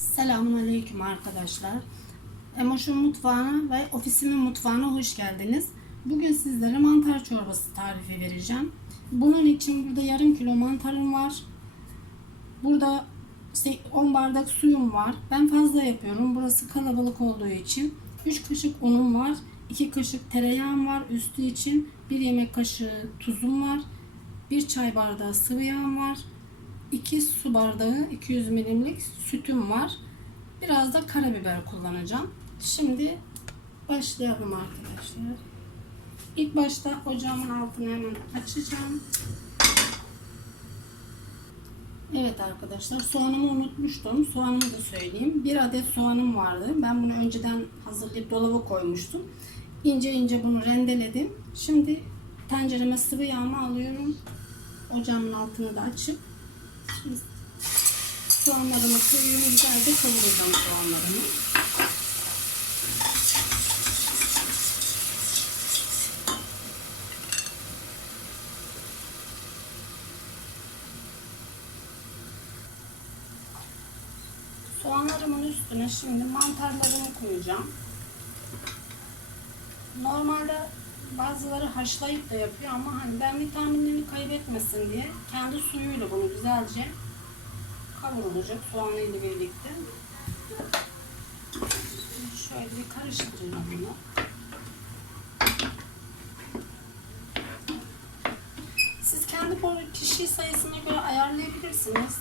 Selamünaleyküm arkadaşlar. Emoş'un mutfağına ve ofisimin mutfağına hoş geldiniz. Bugün sizlere mantar çorbası tarifi vereceğim. Bunun için burada yarım kilo mantarım var. Burada işte 10 bardak suyum var. Ben fazla yapıyorum. Burası kalabalık olduğu için. 3 kaşık unum var. 2 kaşık tereyağım var üstü için. 1 yemek kaşığı tuzum var. 1 çay bardağı sıvı yağım var. 2 su bardağı 200 milimlik sütüm var. Biraz da karabiber kullanacağım. Şimdi başlayalım arkadaşlar. İlk başta ocağımın altını hemen açacağım. Evet arkadaşlar soğanımı unutmuştum. Soğanımı da söyleyeyim. Bir adet soğanım vardı. Ben bunu önceden hazırlayıp dolaba koymuştum. İnce ince bunu rendeledim. Şimdi tencereme sıvı yağımı alıyorum. Ocağımın altını da açıp Soğanlarımı koyuyorum. Güzelce kavuracağım soğanlarımı. Soğanlarımın üstüne şimdi mantarlarımı koyacağım. Normalde bazıları haşlayıp da yapıyor ama hani ben vitaminlerini kaybetmesin diye kendi suyuyla bunu güzelce kavrulacak soğanı ile birlikte. Şöyle bir karıştıracağım bunu. Siz kendi kişi sayısına göre ayarlayabilirsiniz.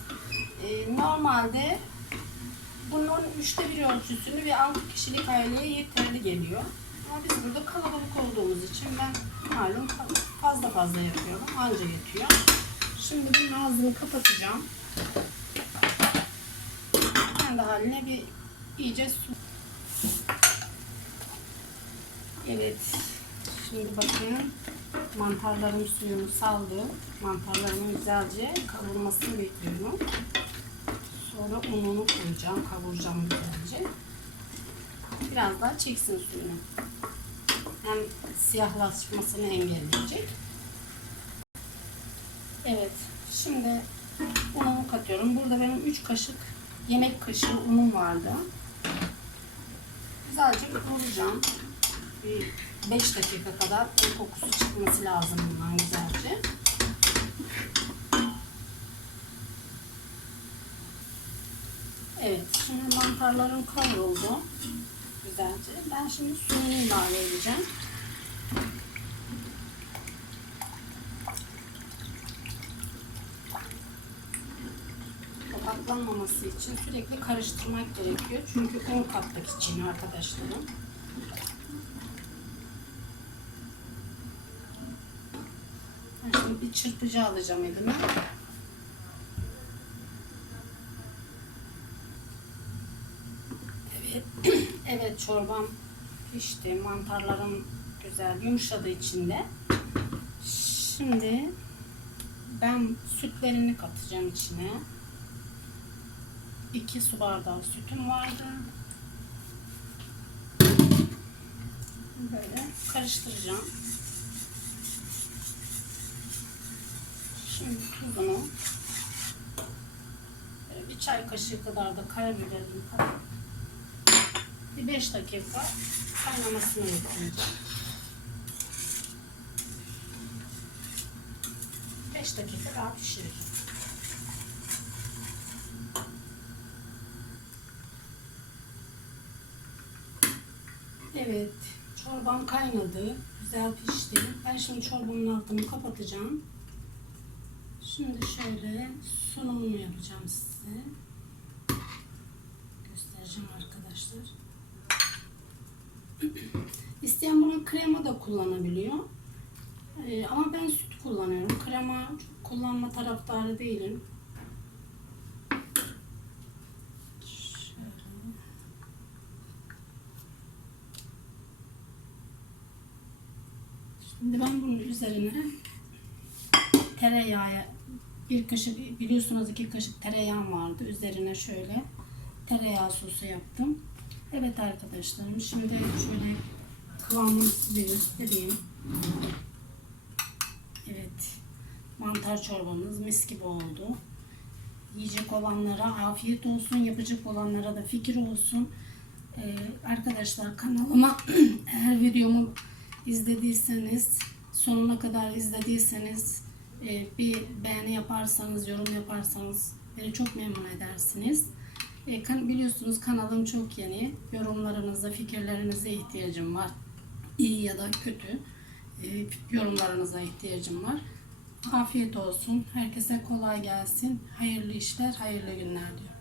Ee, normalde bunun üçte bir ölçüsünü ve 6 kişilik aileye yeterli geliyor. Biz burada kalabalık olduğumuz için ben malum fazla fazla yapıyorum. Anca yetiyor. Şimdi bunun ağzını kapatacağım. Kendi haline bir iyice su. Evet. Şimdi bakın mantarlarım suyunu saldı. Mantarlarımın güzelce kavrulmasını bekliyorum. Sonra ununu koyacağım, kavuracağım güzelce. Biraz daha çeksin suyunu. Hem siyahlaşmasını engelleyecek. Evet, şimdi unumu katıyorum. Burada benim 3 kaşık yemek kaşığı unum vardı. Güzelce kavuracağım. Bir 5 dakika kadar un kokusu çıkması lazım bundan güzelce. Evet, şimdi mantarlarım kavruldu. Güzelce. Ben şimdi suyunu ilave edeceğim. Topaklanmaması için sürekli karıştırmak gerekiyor. Çünkü un katmak için arkadaşlarım. Ben şimdi bir çırpıcı alacağım elime. Evet, evet çorbam pişti. Mantarlarım güzel yumuşadı içinde. Şimdi ben sütlerini katacağım içine. 2 su bardağı sütüm vardı. Böyle karıştıracağım. Şimdi tuzunu bir çay kaşığı kadar da karabiberini katıp bir 5 dakika kaynamasını bekleyeceğim. 5 dakika daha pişireceğim. Evet, çorbam kaynadı. Güzel pişti. Ben şimdi çorbanın altını kapatacağım. Şimdi şöyle sunumunu yapacağım size. Göstereceğim arkadaşlar. İsteyen buna krema da kullanabiliyor. Ee, ama ben süt kullanıyorum. Krema çok kullanma taraftarı değilim. Şimdi ben bunun üzerine tereyağı bir kaşık biliyorsunuz iki kaşık tereyağım vardı. Üzerine şöyle tereyağı sosu yaptım. Evet arkadaşlarım şimdi şöyle kıvamını size göstereyim. Evet mantar çorbamız mis gibi oldu. yiyecek olanlara afiyet olsun, yapacak olanlara da fikir olsun. Ee, arkadaşlar kanalıma eğer videomu izlediyseniz, sonuna kadar izlediyseniz e, bir beğeni yaparsanız, yorum yaparsanız beni çok memnun edersiniz. E, biliyorsunuz kanalım çok yeni. Yorumlarınıza, fikirlerinize ihtiyacım var. İyi ya da kötü e, yorumlarınıza ihtiyacım var. Afiyet olsun. Herkese kolay gelsin. Hayırlı işler, hayırlı günler diyorum.